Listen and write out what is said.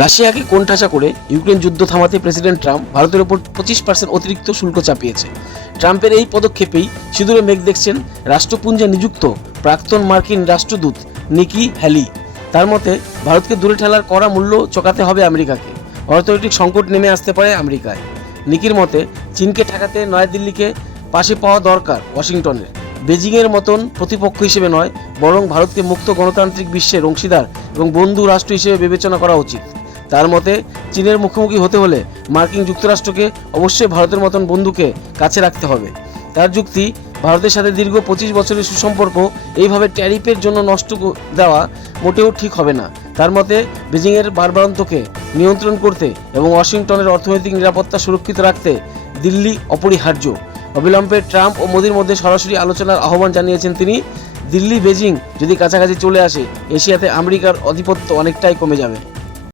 রাশিয়াকে কোণঠাসা করে ইউক্রেন যুদ্ধ থামাতে প্রেসিডেন্ট ট্রাম্প ভারতের ওপর 25% অতিরিক্ত শুল্ক চাপিয়েছে। ট্রাম্পের এই পদক্ষেপেই সিঁদুরে মেঘ দেখছেন রাষ্ট্রপুঞ্জে নিযুক্ত প্রাক্তন মার্কিন রাষ্ট্রদূত নিকি হ্যালি। তার মতে ভারতকে দূরে ঠেলার কড়া মূল্য চোকাতে হবে আমেরিকাকে। অর্থনৈতিক সংকট নেমে আসতে পারে আমেরিকায়। নিকির মতে চীনকে ঠেকাতে নয়াদিল্লিকে পাশে পাওয়া দরকার ওয়াশিংটনের। বেজিংয়ের মতন প্রতিপক্ষ হিসেবে নয়, বরং ভারতকে মুক্ত গণতান্ত্রিক বিশ্বের অংশীদার এবং বন্ধু রাষ্ট্র হিসেবে বিবেচনা করা উচিত। তার মতে চীনের মুখোমুখি হতে হলে মার্কিন যুক্তরাষ্ট্রকে অবশ্যই ভারতের মতন বন্ধুকে কাছে রাখতে হবে। তার যুক্তি, ভারতের সাথে দীর্ঘ 25 বছরের সুসম্পর্ক এইভাবে ট্যারিফের জন্য নষ্ট দেওয়া মোটেও ঠিক হবে না। তার মতে বেজিংয়ের বাড়বাড়ন্তকে নিয়ন্ত্রণ করতে এবং ওয়াশিংটনের অর্থনৈতিক নিরাপত্তা সুরক্ষিত রাখতে দিল্লি অপরিহার্য। অবিলম্বে ট্রাম্প ও মোদির মধ্যে সরাসরি আলোচনার আহ্বান জানিয়েছেন তিনি। দিল্লি বেজিং যদি কাছাকাছি চলে আসে, এশিয়াতে আমেরিকার আধিপত্য অনেকটাই কমে যাবে।